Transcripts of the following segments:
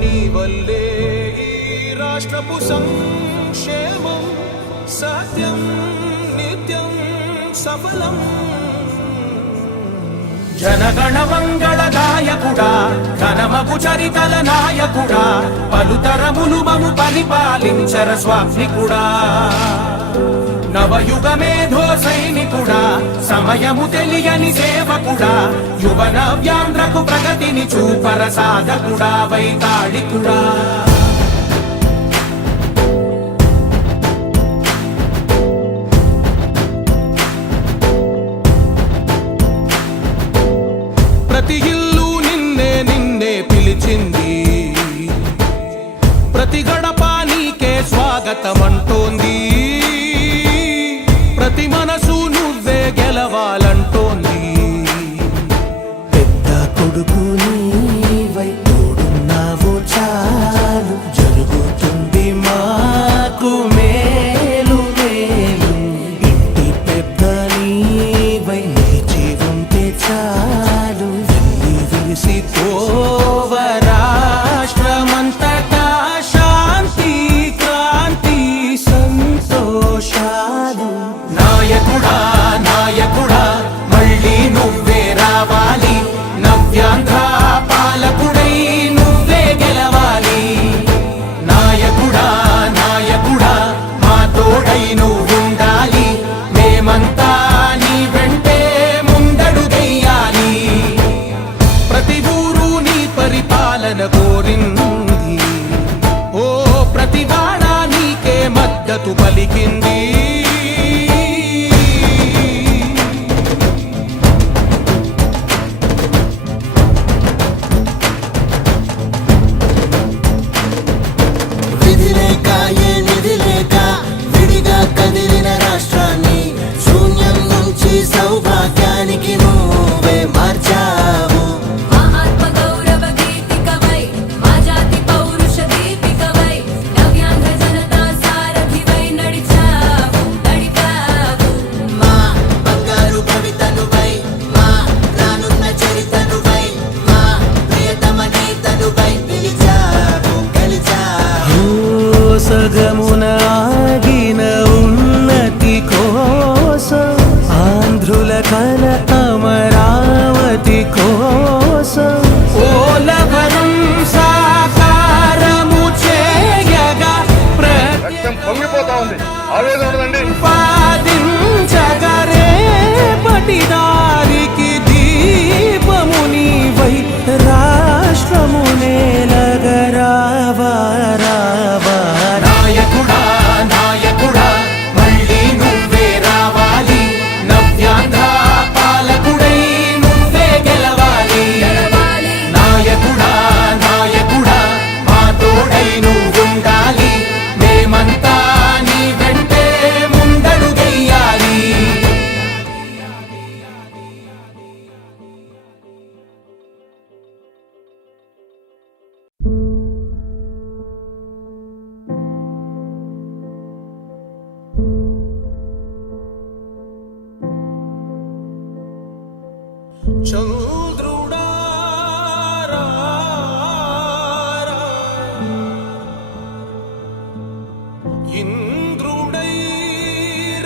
నీ వల్లే ఈ రాష్ట్రపు సంక్షేమం సత్యం నిత్యం సఫలం. జనగణ మంగళ గాయకుడా ఘనమగు చరితల నాయకుడా పలుతరములు మము పరిపాలించర స్వామికుడా. నవయుగ మేధో సైనికుడా సమయము తెలియని సేవకుడా యువన వ్యాంధ్రకు ప్రగతిని చూపర సాధకుడా వైతాళికుడా. ప్రతి ఇల్లు నిన్నే నిన్నే పిలిచింది, ప్రతి గడప నీకే స్వాగతమంటోంది, ప్రతి మనసు నువ్వే గెలవాలంటోంది. పెద్ద కొడుకు నీవై తోడున్నావు చాలు జరుగుతుంది మాకు మేలు మేలు. ఇంటి పెద్ద నీవై నిలిచి ఉంటే చాలు వెళ్ళి విరిసి పోవ రాష్ట్రమంతటా శాంతి క్రాంతి సంతోషాలు. నాయకుడా నాయకుడా మళ్ళీ నువ్వే రావాలి, నవ్యాంధ్ర పాలకుడై నువ్వే గెలవాలి. నాయకుడా నాయకుడా మా తోడై నువ్వుండాలి, మేమంతా నీ వెంటే ముందడుగెయ్యాలి. ప్రతి ఊరు నీ పరిపాలన కోరింది, ఓ ప్రతి వాడ నీకే మద్దతు పలికింది. విధి లేక ఏ నిధి లేక విడిగా కదిలిన రాష్ట్రాన్ని శూన్యం నుంచి సౌభాగ్యానికి నువ్వే మార్చావు. మా ఆత్మ గౌరవ గీతికవై మా జాతి పౌరుష దీపికవై నవ్యాంధ్ర జనతా సారథివై నడిచావు నడిపావు. మా బంగారు భవితనువై మా రానున్న చరితనువై మా ప్రియతమ నేతనువై పిలిచావు గెలిచావు. సగమున ఆగిన ఉన్నతి కోసం ఆంధ్రుల కల అమరావతి కోసం ఓలవరం సాకారము చేయగా రక్తం పొంగిపోతా ఉంది, ఆవేదన ఉండదండి. ప్రతిపాదించగరే పటిదారికి దీపము నీవై రాష్ట్రము నేలగరావా రావా. నాయకుడా నాయకుడా మళ్ళీ నువ్వే రావాలి, నవ్యాంధ్ర పాలకుడై నువ్వే గెలవాలి. నాయకుడా నాయకుడా మా తోడై నువ్వుండాలి, మేమంతా నీ వెంటే ముందడుగెయ్యాలి. చంద్రుడా రా రా, ఇంద్రుడై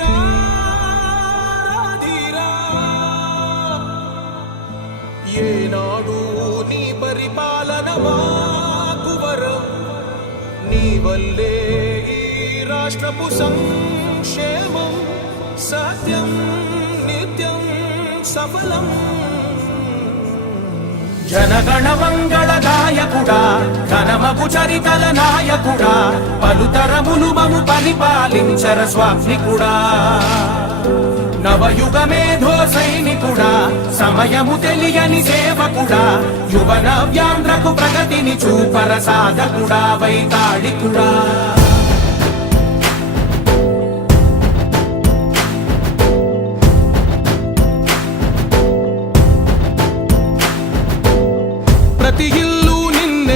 రాధిరా. ఏనాడు నీ పరిపాలన మాకు వరం, నీ వల్లే ఈ రాష్ట్రపు సంక్షేమం సత్యం నిత్యం సఫలం. జనగణ మంగళ గాయకుడా ఘనమగు చరితల నాయకుడా పలుతరములు మము పరిపాలించర స్వామికుడా. నవయుగ మేధో సైనికుడా సమయము తెలియని సేవకుడా యువన వ్యాంధ్రకు ప్రగతిని చూపర సాధకుడా వైతాళికుడా.